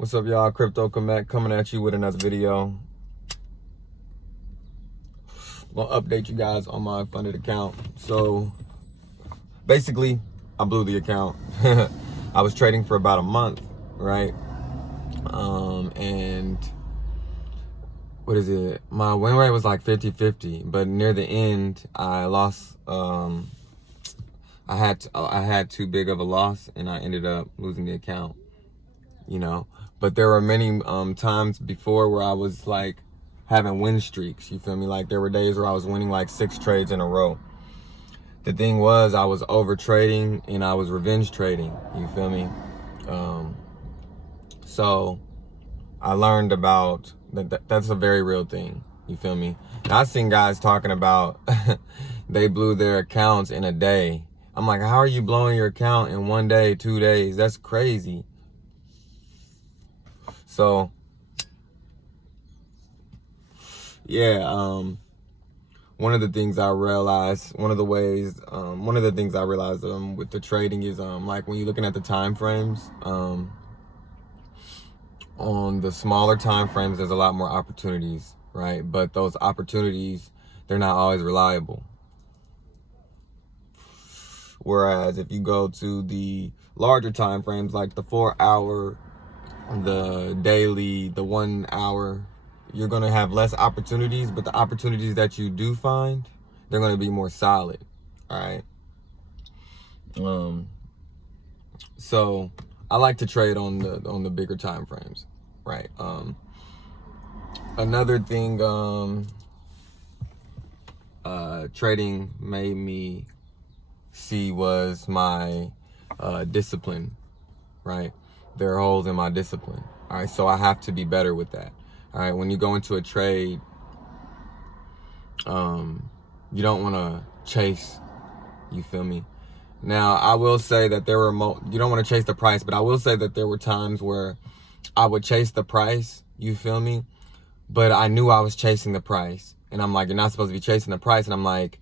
What's up, y'all? Crypto Comet coming at you with another video. I'm gonna update you guys on my funded account. So basically, I blew the account. I was trading for about a month, right? And what is it? My win rate was like 50-50, but near the end, I lost. I had too big of a loss, and I ended up losing the account. But there were many times before where I was like having win streaks, you feel me? Like there were days where I was winning like 6 trades in a row. The thing was, I was over trading and I was revenge trading, you feel me? So I learned about that's a very real thing, you feel me? And I've seen guys talking about they blew their accounts in a day. I'm like, how are you blowing your account in 1 day, 2 days? That's crazy. So yeah, one of the things I realized with the trading is like when you're looking at the time frames, on the smaller time frames, there's a lot more opportunities, right? But those opportunities, they're not always reliable. Whereas if you go to the larger time frames, like the 4-hour, the daily, the 1 hour, you're going to have less opportunities, but the opportunities that you do find, they're going to be more solid. All right. So I like to trade on the bigger time frames, right? Another thing trading made me see was my discipline, right? There are holes in my discipline. All right, so I have to be better with that. All right, when you go into a trade, you don't want to chase, you feel me? Now, I will say that you don't want to chase the price, but I will say that there were times where I would chase the price, you feel me? But I knew I was chasing the price. And I'm like, you're not supposed to be chasing the price. And I'm like,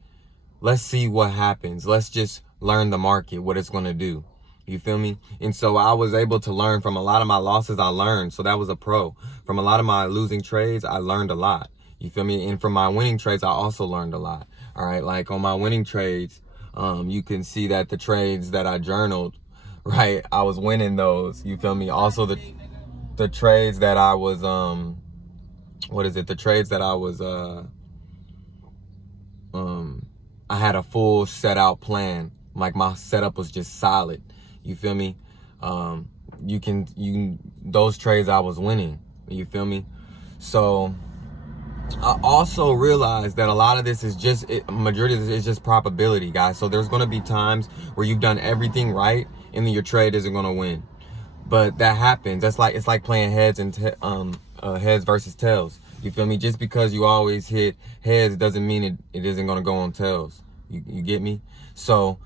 let's see what happens. Let's just learn the market, what it's going to do. You feel me? And so I was able to learn from a lot of my losses. I learned. So that was a pro. From a lot of my losing trades, I learned a lot. You feel me? And from my winning trades, I also learned a lot. All right. Like on my winning trades, you can see that the trades that I journaled, right, I was winning those. You feel me? Also the trades that I was, the trades that I was, I had a full set out plan. Like my setup was just solid. You feel me? Those trades I was winning. You feel me? So I also realized that a lot of this is majority of this is just probability, guys. So there's going to be times where you've done everything right and then your trade isn't going to win. But that happens. It's like playing heads and heads versus tails. You feel me? Just because you always hit heads doesn't mean it isn't going to go on tails. You get me? So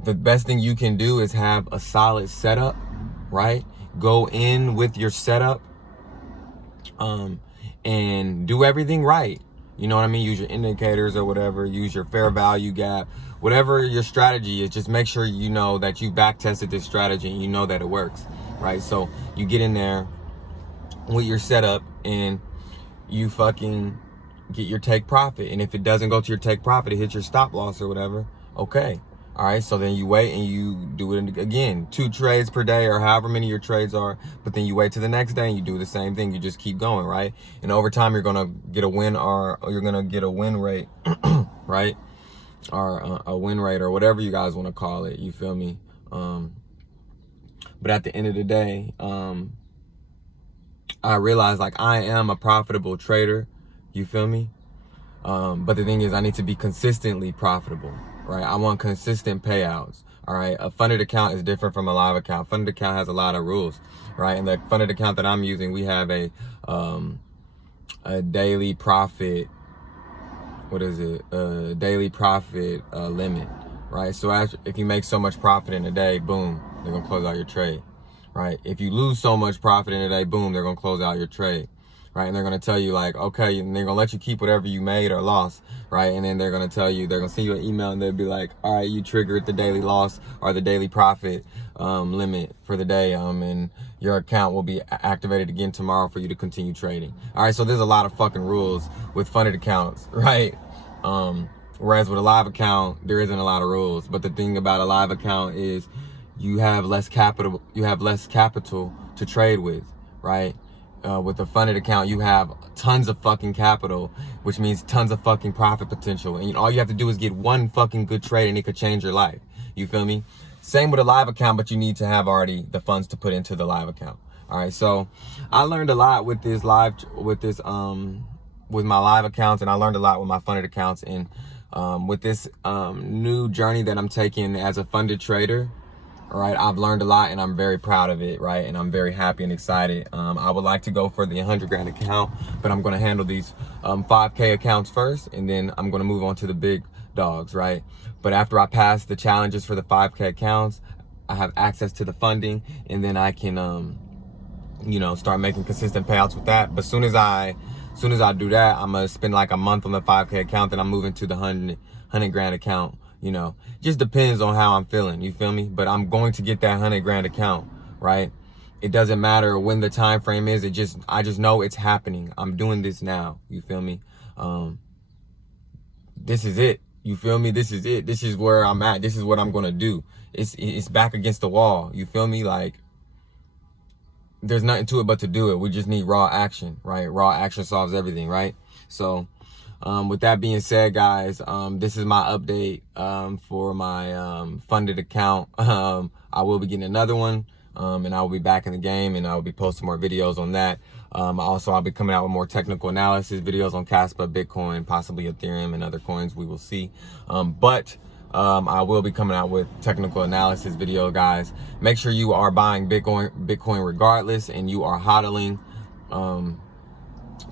the best thing you can do is have a solid setup, right? Go in with your setup, and do everything right. You know what I mean? Use your indicators or whatever. Use your fair value gap. Whatever your strategy is, just make sure you know that you back tested this strategy and you know that it works, right? So you get in there with your setup and you fucking get your take profit. And if it doesn't go to your take profit, it hits your stop loss or whatever, okay. All right, so then you wait and you do it again, 2 trades per day or however many your trades are, but then you wait to the next day and you do the same thing. You just keep going, right? And over time, you're gonna get a win or you're gonna get a win rate, right? Or a win rate or whatever you guys want to call it, you feel me? But at the end of the day, I realized like I am a profitable trader, you feel me? But the thing is, I need to be consistently profitable, right? I want consistent payouts, all right? A funded account is different from a live account. Funded account has a lot of rules, right? And the funded account that I'm using, we have a daily profit, daily profit limit, right? So if you make so much profit in a day, boom, they're gonna close out your trade, right? If you lose so much profit in a day, boom, they're gonna close out your trade, right? And they're going to tell you like, okay, and they're going to let you keep whatever you made or lost, right? And then they're going to tell you, they're going to send you an email and they'll be like, all right, you triggered the daily loss or the daily profit limit for the day, and your account will be activated again tomorrow for you to continue trading. All right, so there's a lot of fucking rules with funded accounts, right? Whereas with a live account, there isn't a lot of rules. But the thing about a live account is you have less capital to trade with, right? With a funded account, you have tons of fucking capital, which means tons of fucking profit potential. And all you have to do is get one fucking good trade and it could change your life. You feel me? Same with a live account, but you need to have already the funds to put into the live account. All right, so I learned a lot with this with my live accounts, and I learned a lot with my funded accounts, and with this new journey that I'm taking as a funded trader. All right, I've learned a lot and I'm very proud of it, right? And I'm very happy and excited. I would like to go for the 100 grand account, but I'm gonna handle these 5K accounts first, and then I'm gonna move on to the big dogs, right? But after I pass the challenges for the 5K accounts, I have access to the funding, and then I can, you know, start making consistent payouts with that. But soon as I do that, I'm gonna spend like a month on the 5K account, then I'm moving to the 100 grand account. You know, just depends on how I'm feeling, you feel me? But I'm going to get that 100 grand account, right? It doesn't matter when the time frame is. I just know it's happening. I'm doing this now, you feel me? This is it, you feel me? This is it. This is where I'm at. This is what I'm gonna do. It's back against the wall, you feel me? Like, there's nothing to it but to do it. We just need raw action, right? Raw action solves everything, right? So with that being said, guys, this is my update for my funded account. I will be getting another one, and I will be back in the game, and I will be posting more videos on that. Also, I'll be coming out with more technical analysis videos on Caspa, Bitcoin, possibly Ethereum, and other coins. We will see. But I will be coming out with technical analysis video, guys. Make sure you are buying Bitcoin regardless, and you are hodling,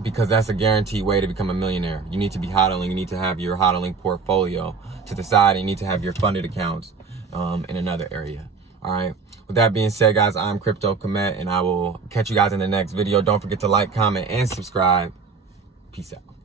because that's a guaranteed way to become a millionaire. You need to be hodling. You need to have your hodling portfolio to the side, and you need to have your funded accounts in another area. All right. With that being said, guys, I'm Crypto Komet, and I will catch you guys in the next video. Don't forget to like, comment, and subscribe. Peace out.